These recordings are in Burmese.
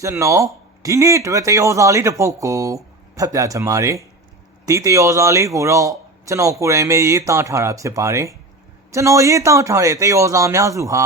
ကျွန်တော်ဒီနေ့တွေ့တယောစာလေးတစ်ပုဒ်ကိုဖတ်ပြချင်ပါတယ်ဒီတယောစာလေးကိုတော့ကျွန်တော်ကိုယ်တိုင်ပဲရေးသားထားတာဖြစ်ပါတယ်ကျွန်တော်ရေးသားထားတဲ့တယောစာများစုဟာ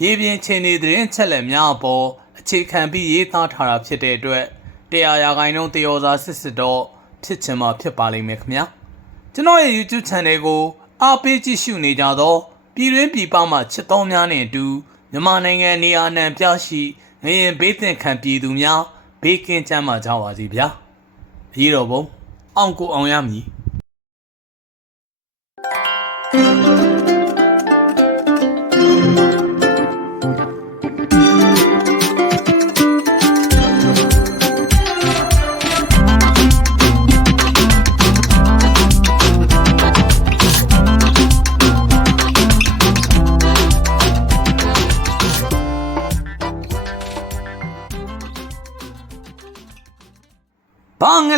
မြေပြင်ခြေနေသတင်းချက်လက်များအပေါ်အခြေခံပြီးရေးသားထားတာဖြစ်တဲ့အတွက်တရားရာဂိုင်းလုံးတယောစာစစ်စစ်တော့ဖြစ်ချင်မှဖြစ်ပါလိမ့်မယ်ခင်ဗျာကျွန်တော်ရဲ့ YouTube Channel ကိုအားပေးကြည့်ရှုနေကြသောပြည်တွင်းပြည်ပမှချစ်တော်များနဲ့အတူမြန်မာနိုင်ငံနေရာနှံပြရှိ ငရင်ဘေးသင့်ခံပြည်သူများဘေးကင်းချမ်းသာကြပါစေဗျာအရေးတော်ပုံအောင်ကိုအောင်ရမည်ဘာင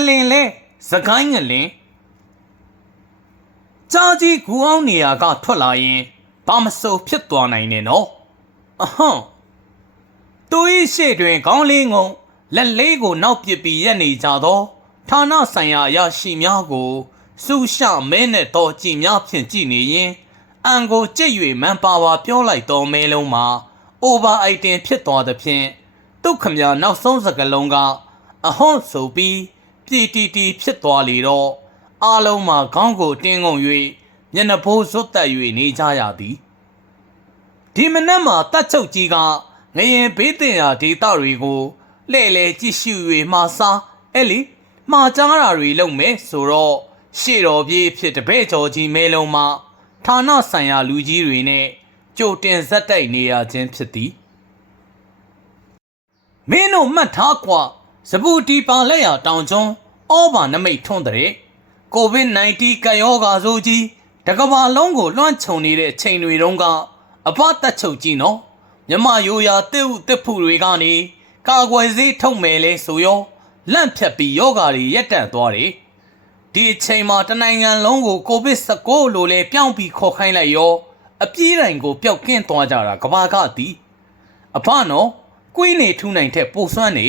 လင်လဲစကိုင်းငလင်ကြားကြီးဂူအောင်နေရာကထွက်လာရင်ဘာမစိုးဖြစ်သွားနိုင်နဲ့နော်အဟွန်းသူ၏ရှေ့တွင်ခေါင်းလေးငုံလက်လေးကိုနောက်ပစ်ပြီးရက်နေကြသောဌာနဆိုင်ရာအရာရှိများကိုစူရှမဲနဲ့တော်ကြည်များဖြင့်ကြည်နေရင်အန်ကိုကြက်၍မန်ပါဝါပြောလိုက်တော်မဲလုံးမှာ over item ဖြစ်သွားသဖြင့်ဒုက္ခမြနောက်ဆုံးစကလုံးကအဟွန်းဆိုပြီး ပြည်တီတီဖြစ်သွားလေတော့အားလုံးမှာခေါင်းကိုတင်းငုံ၍မျက်နှာဖိုးဇွတ်တက်၍နေကြရသည်ဒီမနက်မှာတတ်ချုပ်ကြီးကငရင်ဘေးတင်ရာဒေသတွေကိုလှည့်လေကြည့်ရှု၍မှာစားအဲ့လီမှာကြားတာတွေလုပ်မယ်ဆိုတော့ရှေ့တော်ပြေးဖြစ်တပည့်ကျော်ကြီးမဲလုံးမှာဌာနဆိုင်ရာလူကြီးတွေနဲ့ကြိုတင်ဇက်တိုက်နေရခြင်းဖြစ်သည်မင်းတို့မှတ်ထားကွာစပူတီပါလက်ရတောင်ကျွန်း အောဘာနမိတ်ထွန်းတဲ့ကိုဗစ် -19 ကပ်ရောဂါဆိုးကြီးတကဘာလုံးကိုလွှမ်းခြုံနေတဲ့ချိန်တွေတုန်းကအဖတက်ချုပ်ကြီးနော်မြမရိုးရာတစ်ဥတစ်ဖူတွေကနေကာကွယ်ဆေးထုတ်မယ်လဲဆိုရောလန့်ဖြတ်ပြီးယောဂါတွေရက်တန့်သွားတယ်ဒီအချိန်မှာတနိုင်ငံလုံးကိုကိုဗစ် -19 လို့လဲပြောင်းပြီးခေါ်ခိုင်းလိုက်ရောအပြေးတိုင်ကိုပျောက်ကင်းသွားကြတာကဘာကသည်အဖနော်ကွေးနေထူးနိုင်တဲ့ပိုဆွမ်းနေ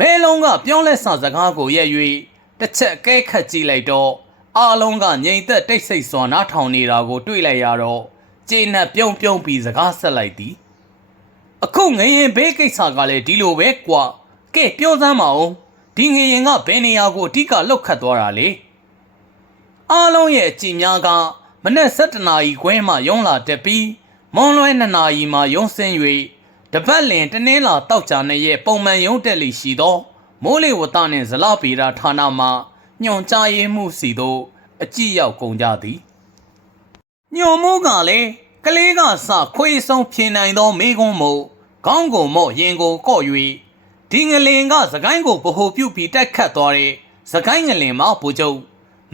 မဲလုံးကပြောင်းလဲစာစကားကိုရက်၍တစ်ချက်ကဲခတ်ကြည့်လိုက်တော့အားလုံးကငြိမ်သက်တိတ်ဆိတ်စွာနားထောင်နေတာကို တွေ့လိုက်ရတော့ကျေနပ်ပြုံးပြုံးပြီးစကားဆက်လိုက်သည်အခုငရင်ဘေးကိစ္စကလည်းဒီလိုပဲကွာကဲပြောစမ်းပါဦးဒီငရင်ကဘယ်နေရာကိုအဓိကလောက်ခတ်သွားတာလဲအားလုံးရဲ့အကြည့်များကမနက်7:00နာရီခွဲမှရုံးလာတက်ပြီးမွန်လွဲ2နာရီမှရုံးဆင်း၍ တပတ်လင်တနင်္လာတောက်ကြတဲ့ရဲ့ပုံမှန်ရုံးတက်လိရှိသော မိုးလေဝသနှင့်ဇလဗေဒဌာနမှညွန်ကြားရေးမှုစီတို့အကြည့်ရောက်ကုန်ကြသည်ညွန်မှုကလည်းကလေးကစခွေးဆုံးဖြင်နိုင်သောမိကုံးမို့ခေါင်းကိုမော့ရင်ကိုကော့၍ဒီငလင်ကစကိုင်းကိုဗဟိုပြုပြီးတက်ခတ်သွားတဲ့စကိုင်းငလင်မှာပူချုပ်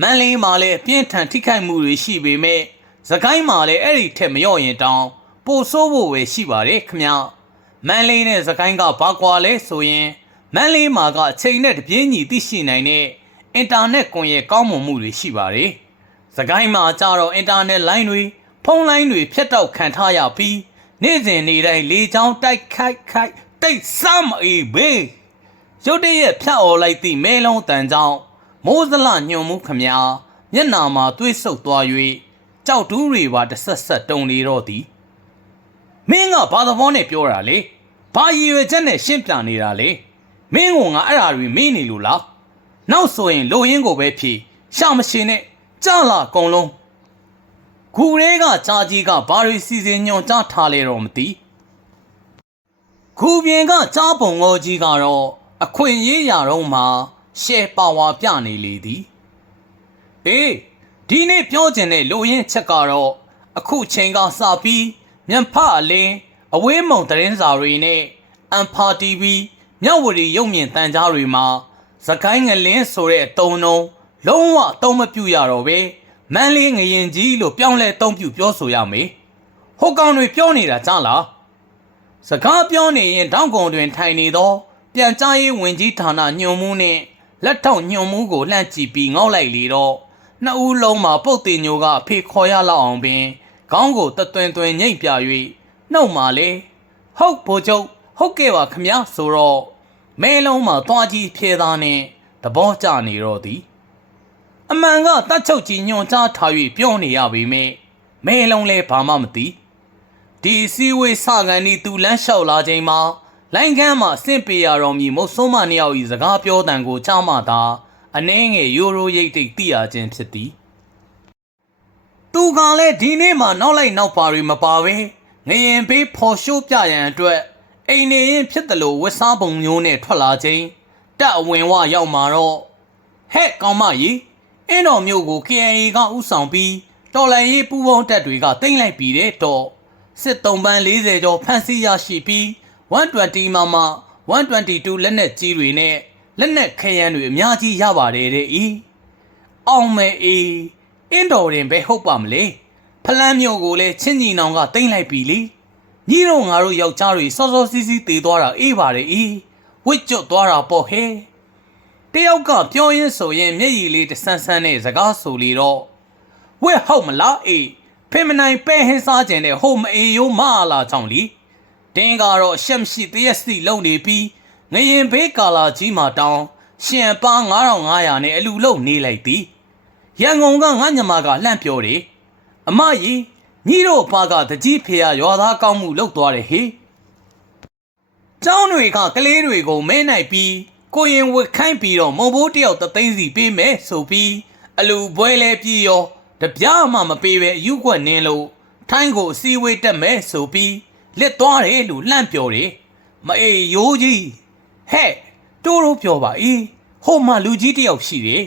မန်လေးမှာလည်းအပြင်းထန်ထိခိုက်မှုတွေရှိပေမဲ့စကိုင်းမှာလည်းအဲ့ဒီထက်မလျော့ရင်တောင်ပိုဆိုးဖို့ပဲရှိပါတယ်ခမညာ မန်လေးနဲ့စကိုင်းကဘာကွာလဲဆိုရင်မန်လေးမှာကအချိန်နဲ့တပြေးညီသိရှိနိုင်တဲ့အင်တာနက်ကွန်ရက်ကောင်းမွန်မှုတွေရှိပါတယ်စကိုင်းမှာကြတော့အင်တာနက်လိုင်းတွေဖုန်းလိုင်းတွေဖြတ်တောက်ခံထားရပြီးနေ့စဉ်နေ့တိုင်းလေချောင်းတိုက်ခိုက်ခိုက်တိတ်ဆမ်းအေးဘေးရုတ်တရက်ဖြတ်អော်လိုက်သည့်မဲလုံးတန်ကြောင့်မိုးစလညွန်မှုခမညာမျက်နာမှာသွေးဆုပ်သွား၍ကြောက်တူးတွေပါတစ်ဆက်ဆက်တုံနေတော့သည် မင်းကဘာသဘောနဲ့ပြောတာလေဘာရည်ရွယ်ချက်နဲ့ရှင်းပြနေတာလေမင်းကငါအဲ့ဓာတွေမင်းနေလို့လားနောက်ဆိုရင်လိုရင်းကိုပဲဖြေရှာမရှင်နဲ့ကြလာအကုန်လုံးခူရဲကကြာကြီးကဘာတွေစီစဉ်ညွန်ကြားထားလဲတော့မသိခူပြင်ကကြားပုံငေါကြီးကတော့အခွင့်ရေးရာတော့မှရှယ်ပါဝါပြနေလေသည်အေးဒီနေ့ပြောချင်တဲ့လိုရင်းချက်ကတော့အခုချိန်ကစပြီး မြန်ဖအလင်းအဝေးမုံသတင်းစာတွေနဲ့အမ်ဖာ TV မြဝတီရုပ်မြင်သံကြားတွေမှာသခိုင်းငလင်းဆိုတဲ့အတုံးလုံးလုံးဝအသုံးမပြုရတော့ပဲမန်းလေးငရင်ကြီးလို့ပြောင်းလဲအသုံးပြုပြောဆိုရမယ်ဟိုကောင်တွေပြောနေတာကြားလားစကားပြောနေရင်တောင်းကုန်တွင်ထိုင်နေသော ပြန်ကြားရေးဝင်ကြီးဌာနညွှန်မှုနှင့်လက်ထောက်ညွှန်မှုကိုလှမ်းကြည့်ပြီးငေါက်လိုက်လေတော့နှစ်ဦးလုံးမှာပုတ်တင်ညိုကအဖေခေါ်ရလောက်အောင်ပင် ခေါင်းကိုတသွင်သွင်ညိတ်ပြ၍နှုတ်မှလေဟုတ်ဘိုလ်ချုပ်ဟုတ်ကဲ့ပါခမဆိုတော့မဲလုံးမှာသွားကြီးဖြဲသားနဲ့သဘောကျနေတော့သည်အမှန်ကတတ်ချုပ်ကြီးညွန်ကြားထား၍ပြောနေရပေမဲ့မဲလုံးလဲဘာမှမသိဒီအစည်းအဝေးစကန်ဒီသူလမ်းလျှောက်လာချိန်မှာလိုင်းကမ်းမှာအဆင့်ပေရတော်မူမုတ်ဆုံးမနှစ်ယောက်၏စကားပြောတန်ကိုကြားမှသာအနှဲငယ်ရိုးရိုးရိတ်တိတ်သိရခြင်းဖြစ်သည် သူကလည်းဒီနေ့မှနောက်လိုက်နောက်ပါတွေမပါပဲငရင်ဘေးဖော်ရှိုးပြရန်အတွက်အိမ်နေရင်ဖြစ်တယ်လို့ဝက်စားပုံမျိုးနဲ့ထွက်လာခြင်းတက်အဝင်ဝရောက်มาတော့ဟဲ့ကောင်မကြီးအင်းတော်မျိုးကို KNA ကဥဆောင်ပြီးတော်လန်ရေးပူပေါင်းတက်တွေကတင်လိုက်ပြီးတဲ့တော့စစ်တုံးပန်း40ကျော်ဖမ်းဆီးရရှိပြီး120မမ122လက်နက်ကြီးတွေနဲ့လက်နက်ခဲယမ်းတွေအများကြီးရပါတယ်တဲ့ဤအောင်မယ်အေး အင်းတော်ရင်ပဲဟုတ်ပါမလဲဖလန်းမြို့ကိုလည်းချင်းညီနောင်ကတိမ့်လိုက်ပြီလေညီတို့ငါတို့ယောက်ျားတွေစောစောစီးစီးတည်သွားတာအေးပါတယ်အေးဝစ်ကျွတ်သွားတာပေါ့ဟဲ့တယောက်ကပြောရင်းဆိုရင်မျက်ရည်လေးတဆန်းဆန်းနဲ့စကားဆိုလေတော့ဝက်ဟုတ်မလားအေးဖေမနိုင်ပဲဟင်းစားကျင်တဲ့ဟိုမအေးရိုးမလာကြောင့်လीတင်းကတော့ရှက်မရှိတရက်စီလုံနေပြီးငရင်ဘေးကာလာကြီးမှာတောင်းရှင်ပါ9500နဲ့အလူလုံနေလိုက်သည် ရန်ကုန်ကငါညမကလှန့်ပြောတယ်အမကြီးညီတို့ဘာကတကြီးဖေရရွာသားကောင်းမှုလုပ်သွားတယ်ဟေ့ကျောင်းတွေကကလေးတွေကိုမဲနိုင်ပြီးကိုရင်ဝက်ခိုင်းပြီးတော့မုံဘိုးတယောက်တသိန်းစီပေးမယ်ဆိုပြီးအလူပွဲလဲပြီးရောတပြားမှမပေးပဲအယူကွက်နင်းလို့ထိုင်းကိုအစည်းအဝေးတက်မယ်ဆိုပြီးလက်သွားတယ်လို့လှန့်ပြောတယ်မအေးရိုးကြီးဟဲ့တိုးတိုးပြောပါအေးဟိုမှာလူကြီးတယောက်ရှိတယ်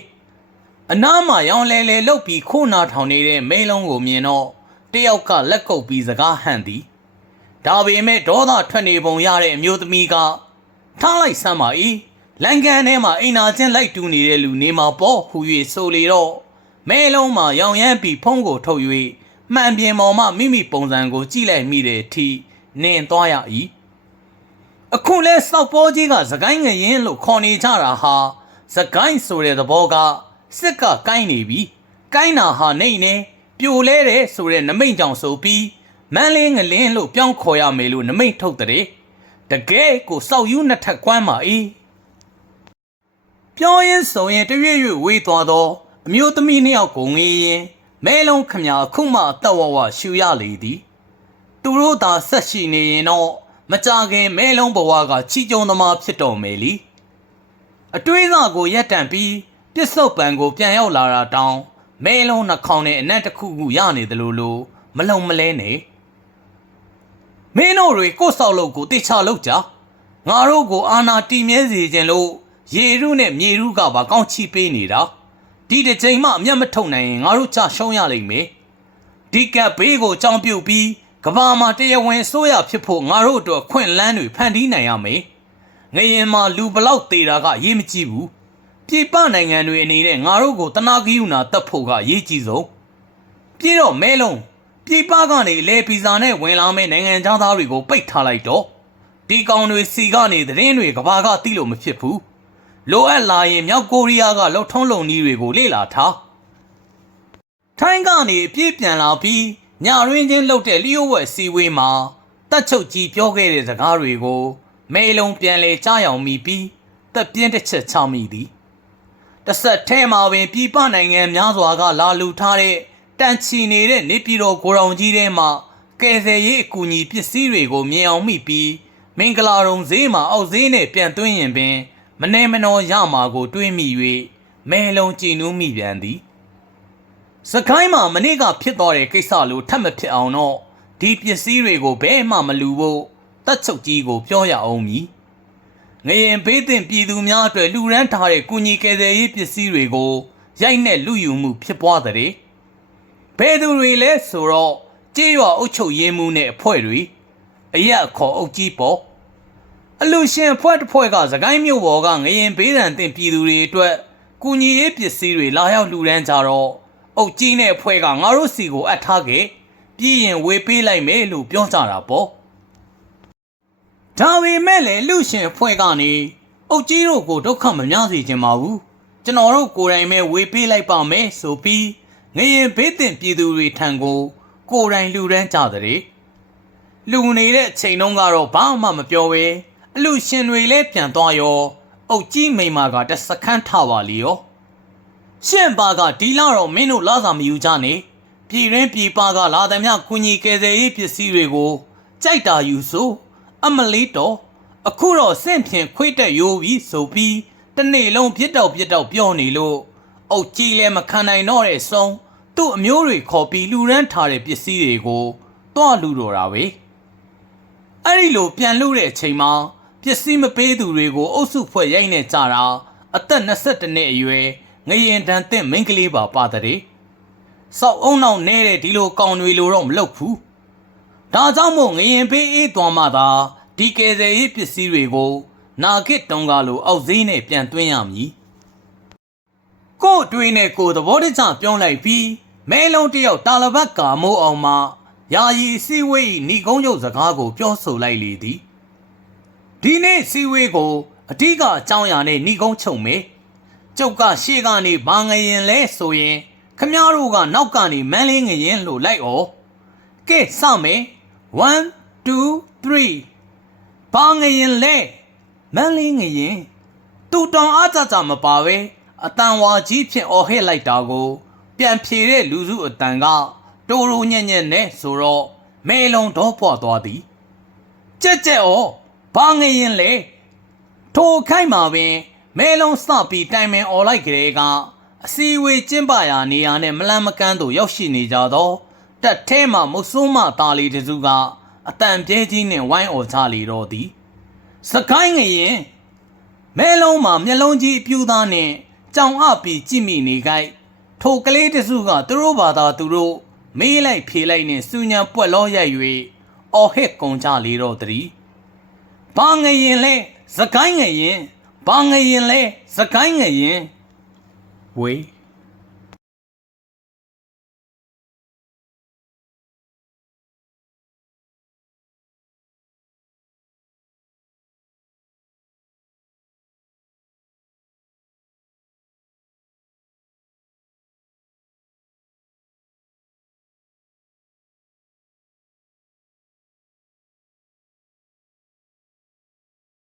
အနားမှာရောင်လဲလဲလှုပ်ပြီးခိုးနာထောင်နေတဲ့မိန်းလုံးကိုမြင်တော့တယောက်ကလက်ကုပ်ပြီးစကားဟန့်သည်ဒါပေမဲ့ဒေါသထွက်နေပုံရတဲ့အမျိုးသမီးကထားလိုက်စမ်းပါ၏လန်ကန်ထဲမှာအိမ်နာချင်းလိုက်တူနေတဲ့လူနေမှာပေါ့ဟူ၍ဆိုလေတော့မဲလုံးမှာရောင်ရမ်းပြီးဖုံးကိုထုတ်၍မှန်ပြင်ပေါ်မှမိမိပုံစံကိုကြည့်လိုက်မိတဲ့အထိနင်သွားရ၏အခုလဲစောက်ပေါ်ကြီးကသကိုင်းငရင်လို့ခေါ်နေကြတာဟာသကိုင်းဆိုတဲ့သဘောက စစ်ကကိုင်းနေပြီကိုင်းနာဟာနေနေပြိုလဲတယ်ဆိုတဲ့နမိတ်ကြောင့်ဆိုပြီးမန်းလေးငလင်းလို့ပြောင်းခေါ်ရမယ်လို့နမိတ်ထုတ်တဲ့တကယ်ကိုစောက်ယူနှစ်ထပ်ကွမ်းပါ၏ပြောရင်းဆိုရင်တရွေ့ရွေ့ဝေးသွားသောအမျိုးသမီးနှစ်ယောက်ကိုငေးရင်မဲလုံးခမညာအခုမှအသက်ဝဝရှူရလေသည်သူတို့သာဆက်ရှိနေရင်တော့မကြခင်မဲလုံးဘဝကချီကြုံသမားဖြစ်တော်မယ်လीအတွေးအဆကိုရက်တန့်ပြီး ပြစ်စုံပံကိုပြန်ရောက်လာတာတောင်းမဲလုံးနှာခေါင်းနဲ့အနက်တစ်ခုခုရနေသလိုလိုမလုံမလဲနဲ့မင်းတို့တွေကိုယ်ဆောက်လုပ်ကိုတေချာလုပ်ကြငါတို့ကိုအာနာတီမြဲစေခြင်းလို့ရေရုနဲ့မြေရုကပါကောင်းချီပေးနေတာဒီတစ်ချိန်မှအမျက်မထုတ်နိုင်ရင်ငါတို့ချရှုံးရလိမ့်မယ်ဒီကပ်ဘေးကိုကြောင်းပြုတ်ပြီးကဘာမှာတရားဝင်ဆိုးရဖြစ်ဖို့ငါတို့အတွက်ခွင့်လန်းတွေဖန်တီးနိုင်ရမယ်။ငရင်မှာလူဘလောက်သေးတာကအရေးမကြီးဘူး။ ပြည်ပနိုင်ငံတွေအနေနဲ့ငါတို့ကိုတနာကီယူနာတက်ဖို့ကအရေးကြီးဆုံး။ပြည်တော့မဲလုံးပြည်ပကနေလေဗီဇာနဲ့ဝင်လာမယ့်နိုင်ငံသားတွေကိုပိတ်ထားလိုက်တော့ဒီကောင်တွေစီကနေသတင်းတွေကဘာကသိလို့မဖြစ်ဘူး။လိုအပ်လာရင်မြောက်ကိုရီးယားကလှုပ်ထုံးလုံနည်းတွေကိုလေ့လာထား။ထိုင်းကနေအပြည့်ပြန်လာပြီးညရင်းချင်းလှုပ်တဲ့လျှို့ဝက်စီဝေးမှာတက်ချုပ်ကြီးပြောခဲ့တဲ့စကားတွေကိုမေလုံးပြန်လေကြားရောက်မိပြီးတက်ပြင်းတစ်ချက်ချမိသည် တစ်ဆက်ထဲမှာပင်ပြည်ပနိုင်ငံများစွာကလာလူထားတဲ့တန်ချီနေတဲ့နေပြည်တော်ကိုရောင်ကြီးထဲမှာကယ်ဆယ်ရေးအကူအညီပစ္စည်းတွေကိုမြင်အောင်မိပြီးမင်္ဂလာတုံဈေးမှာအောက်ဈေးနဲ့ပြန်သွင်းရင်ပင် မနေမနှောရမှာကို တွေးမိ၍မဲလုံးကြည်နူးမိပြန်သည်စကိုင်းမှာမနေ့ကဖြစ်သွားတဲ့ကိစ္စလိုထပ်မဖြစ်အောင်တော့ဒီပစ္စည်းတွေကိုဘယ်မှမလူဖို့တက်ချုပ်ကြီးကိုပြောရအောင်မည် ငရင်ဘေးတင်ပြည်သူများအတွက်လူရန်ထားတဲ့ကုညီကယ်ဆယ်ရေးပစ္စည်းတွေကိုရိုက်နဲ့လူယူမှုဖြစ်ပွားတဲ့ဘယ်သူတွေလဲဆိုတော့ကြေးရွာအုပ်ချုပ်ရေးမှုနဲ့အဖွဲ့တွေအရက်အခေါ်အုပ်ကြီးပေါ့အလူရှင်အဖွဲ့တစ်ဖွဲ့ကသကိုင်းမြို့ပေါ်ကငရင်ဘေးဒဏ်တင်ပြည်သူတွေအတွက်ကုညီရေးပစ္စည်းတွေလာရောက်လူရန်ကြတော့အုပ်ကြီးနဲ့အဖွဲ့ကငါတို့စီကိုအပ်ထားခဲ့ပြီးရင်ဝေပေးလိုက်မယ်လို့ပြောကြတာပေါ့ ဒါပေမဲ့လေလူရှင်အဖွဲ့ကနေအုပ်ကြီးတို့ကိုဒုက္ခမများစေချင်ပါဘူးကျွန်တော်တို့ကိုယ်တိုင်ပဲဝေပေးလိုက်ပါမယ်ဆိုပြီးငရင်ဘေးတင်ပြည်သူတွေထံကိုကိုယ်တိုင်လူရန်ကြတဲ့လူနေတဲ့ချိန်တုန်းကတော့ဘာမှမပြောဘဲအလူရှင်တွေလည်းပြန်သွားရောအုတ်ကြီးမိန်မာကတစခန်းထပါလီရောရှင့်ပါကဒီလာတော့မင်းတို့လာစာမယူကြနဲ့ပြည်ရင်းပြည်ပကလာသည်များကုညီကယ်ဆယ်ရေးပစ္စည်းတွေကိုကြိုက်တာယူဆို အမလေးတော့အခုတော့စင့်ဖြင့်ခွေးတက်ရိုးပြီးဆိုပြီးတနေ့လုံးပြစ်တော့ပြစ်တော့ပြောနေလို့အုတ်ကြီးလည်းမခံနိုင်တော့တဲ့ဆုံးသူ့အမျိုးတွေခေါ်ပြီးလူရန်ထားတဲ့ပစ္စည်းတွေကိုတွားလူတော်တာပဲအဲ့ဒီလိုပြန်လို့တဲ့အချိန်မှာပစ္စည်းမပေးသူတွေကိုအုပ်စုဖွဲ့ရိုက်နေကြတာအသက်22နှစ်အရွယ်ငရင်တန်သင့်မိန်းကလေးပါပါတဲ့။စောက်အုံနောက်နေတဲ့ဒီလိုကောင်တွေလိုတော့မလုပ်ဘူး။ ဒါကြောင့်မို့ငရင်ပေးအေးသွားမှသာဒီကယ်ဆယ်ရေးပစ္စည်းတွေကိုနာဂစ်တုံးကလိုအောက်ဈေးနဲ့ပြန်သွင်းရမည်။ကို့အတွေးနဲ့ကိုယ်သဘောတကျပြောလိုက်ပြီးမဲလုံးတစ်ယောက်တာလဘတ်ကာမိုးအောင်မှယာယီစီဝေးဤကုန်းချုပ်စကားကိုပြောဆိုလိုက်လေသည်ဒီနေ့စီဝေးကိုအဓိကအကြောင်းအရာနဲ့ဤကုန်းချုပ်မေကျုပ်ကရှေ့ကနေဘာငရင်လဲဆိုရင်ခမားတို့ကနောက်ကနေမန်းလေးငရင်လို့လိုက်ဩကဲစမယ် 1 2 3ဘာငရင်လဲမန်းလေးငရင်တူတောင်အားကြကြမပါပဲအတန်ဝါကြီးဖြင့်အော်ဟစ်လိုက်တာကို ပြန်ဖြေတဲ့လူစုအတန်ကတိုးရိုးညံ့ညံ့နဲ့ဆိုတော့မဲလုံးတော့ပွားသွားသည်ကြက်ကြက်ဩဘာငရင်လဲထိုခိုက်မှာပင်မဲလုံးစပြီးတိုင်ပင်អော်လိုက်ကြတဲ့ကအစီအဝေးကျင်းပရာနေရာနဲ့မလန်းမကန်းသို့ရောက်ရှိနေကြသော တက်ထဲမှမုတ်ဆိုးမသားလေးတစ်စုကအတန်ပြဲကြီးနှင့်ဝိုင်းអော်ချလေတော့သည်စကိုင်းငရင်မဲလုံးမှာမျက်လုံးကြီးအပြူသားနဲ့ကြောင်အပီကြည့်မိနေခိုက်ထိုကလေးတစုကသူတို့ဘာသာသူတို့မေးလိုက်ဖြေလိုက်နဲ့စူညာပွက်လောရိုက်၍အော်ဟစ်ကုန်ကြလေတော့တည်းဘာငရင်လဲစကိုင်းငရင်ဘာငရင်လဲစကိုင်းငရင်ဝေး